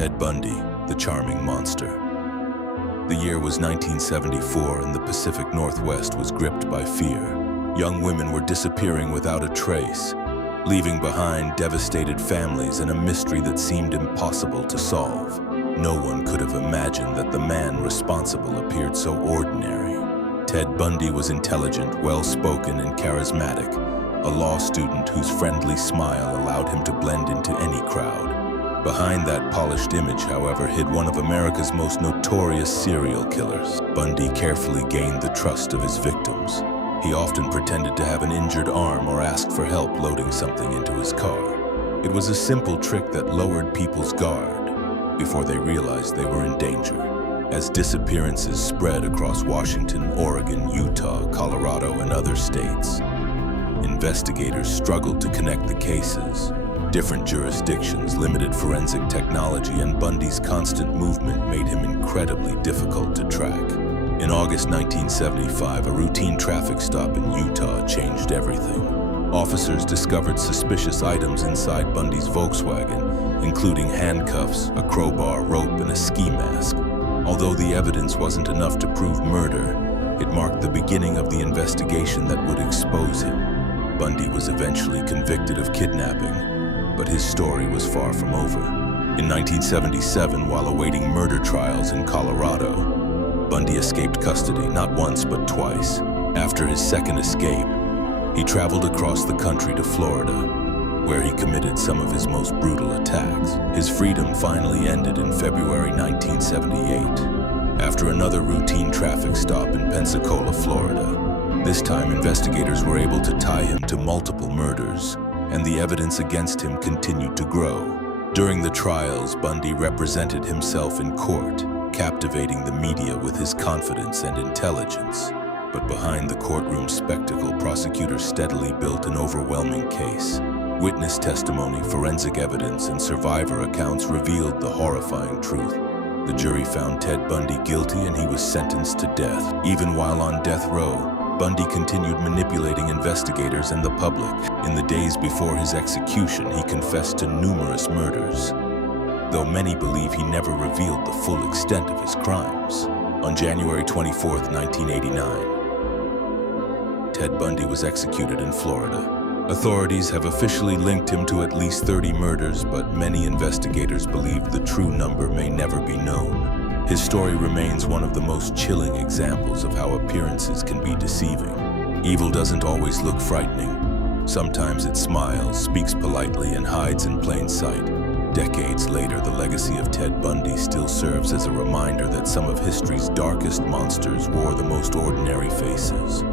Ted Bundy, the charming monster. The year was 1974 and the Pacific Northwest was gripped by fear. Young women were disappearing without a trace, leaving behind devastated families and a mystery that seemed impossible to solve. No one could have imagined that the man responsible appeared so ordinary. Ted Bundy was intelligent, well-spoken, and charismatic, a law student whose friendly smile allowed him to blend into any crowd. Behind that polished image, however, hid one of America's most notorious serial killers. Bundy carefully gained the trust of his victims. He often pretended to have an injured arm or asked for help loading something into his car. It was a simple trick that lowered people's guard before they realized they were in danger. As disappearances spread across Washington, Oregon, Utah, Colorado, and other states, investigators struggled to connect the cases. Different jurisdictions, limited forensic technology, and Bundy's constant movement made him incredibly difficult to track. In August 1975, a routine traffic stop in Utah changed everything. Officers discovered suspicious items inside Bundy's Volkswagen, including handcuffs, a crowbar, rope, and a ski mask. Although the evidence wasn't enough to prove murder, it marked the beginning of the investigation that would expose him. Bundy was eventually convicted of kidnapping, but his story was far from over. In 1977, while awaiting murder trials in Colorado, Bundy escaped custody not once but twice. After his second escape, he traveled across the country to Florida, where he committed some of his most brutal attacks. His freedom finally ended in February 1978, after another routine traffic stop in Pensacola, Florida. This time, investigators were able to tie him to multiple murders, and the evidence against him continued to grow. During the trials, Bundy represented himself in court, captivating the media with his confidence and intelligence. But behind the courtroom spectacle, prosecutors steadily built an overwhelming case. Witness testimony, forensic evidence, and survivor accounts revealed the horrifying truth. The jury found Ted Bundy guilty and he was sentenced to death. Even while on death row, Bundy continued manipulating investigators and the public. In the days before his execution, he confessed to numerous murders, though many believe he never revealed the full extent of his crimes. On January 24, 1989, Ted Bundy was executed in Florida. Authorities have officially linked him to at least 30 murders, but many investigators believe the true number may never be known. His story remains one of the most chilling examples of how appearances can be deceiving. Evil doesn't always look frightening. Sometimes it smiles, speaks politely, and hides in plain sight. Decades later, the legacy of Ted Bundy still serves as a reminder that some of history's darkest monsters wore the most ordinary faces.